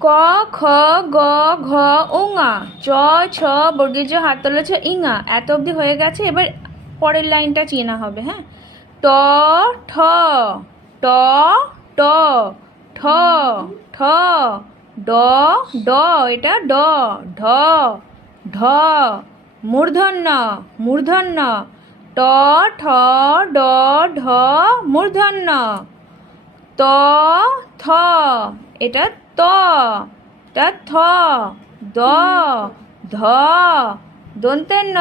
ক, খ, গ, ঘ, উঙা। চ, ছ বর্গীয় হাত, তোলা, ছ, ইঙা। এত অবধি হয়ে গেছে, এবার পরের লাইনটা চেনা হবে হ্যাঁ? ট, ঠ, ট ট, ঠ ঠ, ড ড, এটা ড, ঢ ঢ, মূর্ধন্য মূর্ধন্য। ট, ঠ, ড, ঢ, মূর্ধন্য। ত, থ, এটা ত এটা থ, দ, ধ দন্তের ন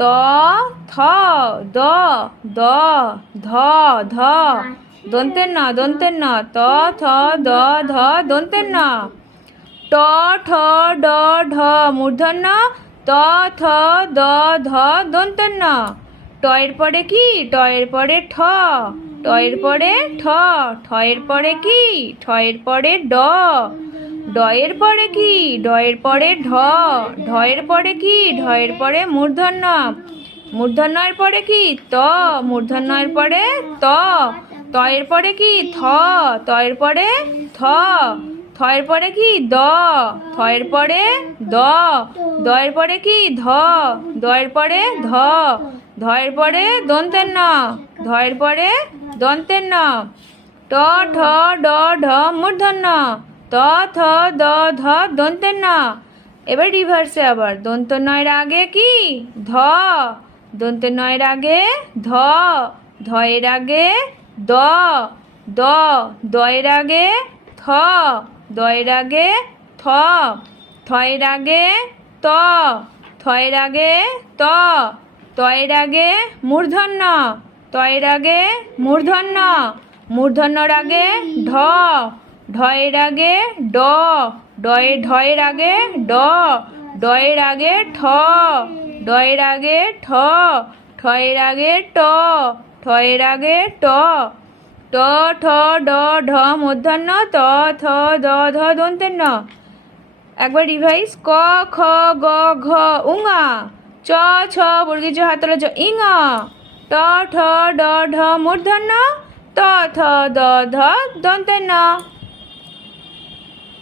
ত, থ, দ দ, ধ ধ দন্তের ন দন্তের ন ত, থ, দ, ধ দন্তের ন ট, ঠ, ড, ঢ, মূর্ধন্য। ত, থ, দ, ধ দন্তের ন টয়ের পরে কি? টয়ের পরে ঠ। টয়ের পরে ঠ। ঠয়ের পরে কি? ঠয়ের পরে ড। ডয়ের পরে কি? ডয়ের পরে ঢ। ঢয়ের পরে কি? ঢয়ের পরে মূর্ধন্য। মূর্ধন্যের পরে কি? ত। মূর্ধন্যের পরে ত। তয়ের পরে কি? থ। তয়ের পরে থ। থয়ের পরে কি দ? থয়ের পরে দ। দয়ের পরে কি ধ? দয়ের পরে ধ। ধয়ের পরে দন্তের ন ধয়ের পরে দন্তের ন ট, ঠ, ড, ঢ, মূর্ধন্য। ত, থ, দ, ধ দন্তের ন এবার রিভার্সে আবার। দন্ত নয়ের আগে কি? ধ। দন্ত নয়ের আগে ধ। ধয়ের আগে দ। দ। দয়ের আগে থ। দয়ের আগে থ থয়ের আগে ত থয়ের আগে ত তয়ের আগে মূর্ধন্য তয়ের আগে মূর্ধন্য মূর্ধন্যর আগে ঢ ঢয়ের আগে ড ডয়ের ঢয়ের আগে ড ডয়ের আগে ঠ ডয়ের আগে ঠ ঠয়ের আগে ট ঠয়ের আগে ট ট ঠ, ড, ঢ মূর্ধন্য ত, থ, দ, ধ দন্তের ন। একবার রিভাইস ক, খ, গ, ঘ উঙা চ, ছ বর্গীজ হাতলা চ ইঙা ট, ঠ, ড, ঢ মূর্ধন্য ত, থ, দ, ধ দন্তের ন।